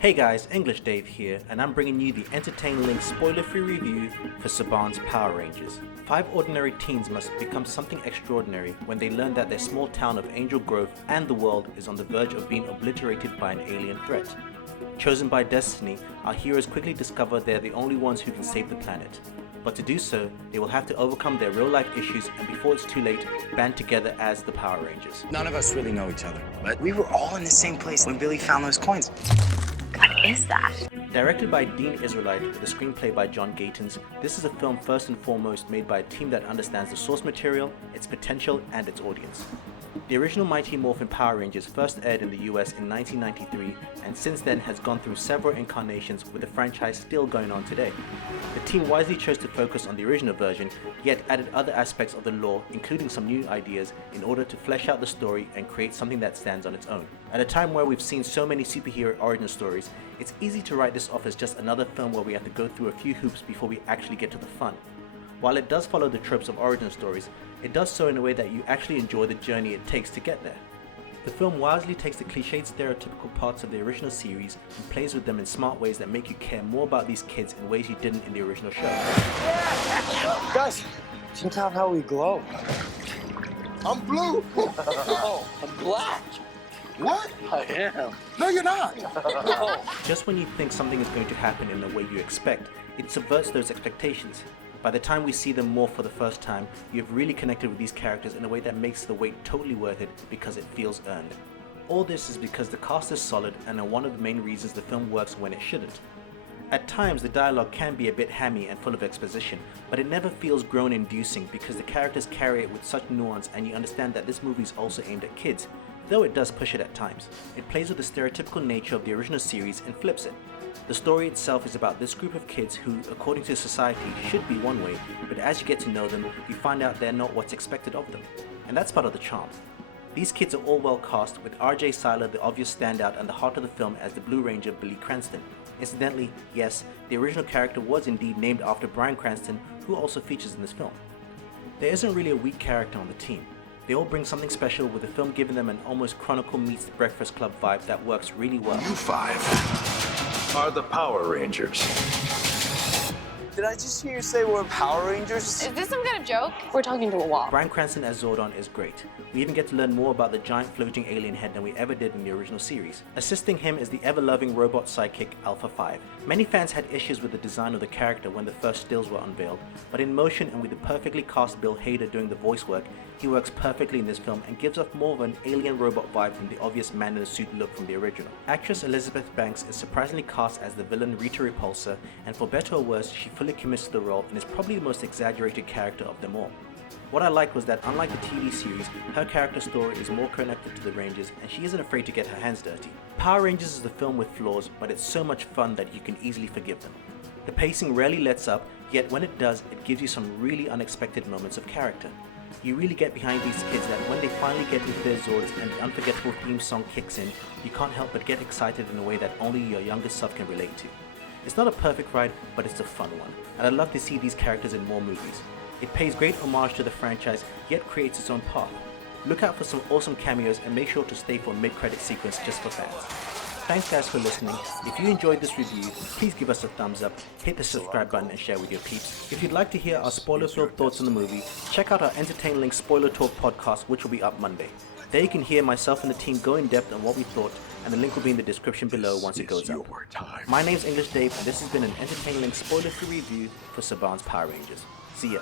Hey guys, English Dave here, and I'm bringing you the Entertain Lynx spoiler-free review for Saban's Power Rangers. 5 ordinary teens must become something extraordinary when they learn that their small town of Angel Grove and the world is on the verge of being obliterated by an alien threat. Chosen by destiny, our heroes quickly discover they're the only ones who can save the planet. But to do so, they will have to overcome their real-life issues and before it's too late, band together as the Power Rangers. None of us really know each other, but we were all in the same place when Billy found those coins. What is that? Directed by Dean Israelite with a screenplay by John Gatins, this is a film first and foremost made by a team that understands the source material, its potential, and its audience. The original Mighty Morphin Power Rangers first aired in the US in 1993 and since then has gone through several incarnations with the franchise still going on today. The team wisely chose to focus on the original version, yet added other aspects of the lore, including some new ideas, in order to flesh out the story and create something that stands on its own. At a time where we've seen so many superhero origin stories, it's easy to write this off as just another film where we have to go through a few hoops before we actually get to the fun. While it does follow the tropes of origin stories, it does so in a way that you actually enjoy the journey it takes to get there. The film wisely takes the cliched stereotypical parts of the original series and plays with them in smart ways that make you care more about these kids in ways you didn't in the original show. Guys, check out how we glow. I'm blue. Oh, I'm black. What? I am. No, you're not. Just when you think something is going to happen in the way you expect, it subverts those expectations. By the time we see them morph for the first time, you have really connected with these characters in a way that makes the wait totally worth it because it feels earned. All this is because the cast is solid and are one of the main reasons the film works when it shouldn't. At times the dialogue can be a bit hammy and full of exposition, but it never feels groan-inducing because the characters carry it with such nuance and you understand that this movie is also aimed at kids, though it does push it at times. It plays with the stereotypical nature of the original series and flips it. The story itself is about this group of kids who, according to society, should be one way, but as you get to know them, you find out they're not what's expected of them. And that's part of the charm. These kids are all well cast, with RJ Seiler the obvious standout and the heart of the film as the Blue Ranger Billy Cranston. Incidentally, yes, the original character was indeed named after Bryan Cranston, who also features in this film. There isn't really a weak character on the team. They all bring something special, with the film giving them an almost Chronicle meets The Breakfast Club vibe that works really well. You 5 are the Power Rangers. Did I just hear you say we're Power Rangers? Is this some kind of joke? We're talking to a wall. Bryan Cranston as Zordon is great. We even get to learn more about the giant floating alien head than we ever did in the original series. Assisting him is the ever-loving robot sidekick Alpha 5. Many fans had issues with the design of the character when the first stills were unveiled, but in motion and with the perfectly cast Bill Hader doing the voice work, he works perfectly in this film and gives off more of an alien robot vibe from the obvious man in a suit look from the original. Actress Elizabeth Banks is surprisingly cast as the villain Rita Repulsa, and for better or worse, she fully commits to the role and is probably the most exaggerated character of them all. What I liked was that unlike the TV series, her character story is more connected to the Rangers and she isn't afraid to get her hands dirty. Power Rangers is a film with flaws, but it's so much fun that you can easily forgive them. The pacing rarely lets up, yet when it does, it gives you some really unexpected moments of character. You really get behind these kids that when they finally get into their Zords and the unforgettable theme song kicks in, you can't help but get excited in a way that only your youngest self can relate to. It's not a perfect ride, but it's a fun one, and I'd love to see these characters in more movies. It pays great homage to the franchise, yet creates its own path. Look out for some awesome cameos and make sure to stay for a mid-credit sequence just for fans. Thanks guys for listening. If you enjoyed this review, please give us a thumbs up, hit the subscribe button and share with your peeps. If you'd like to hear our spoiler-filled thoughts on the movie, check out our Entertain Link Spoiler Talk podcast, which will be up Monday. There you can hear myself and the team go in depth on what we thought, and the link will be in the description below once it goes up. My name's English Dave, and this has been an Entertain Link spoiler-free review for Saban's Power Rangers. See ya.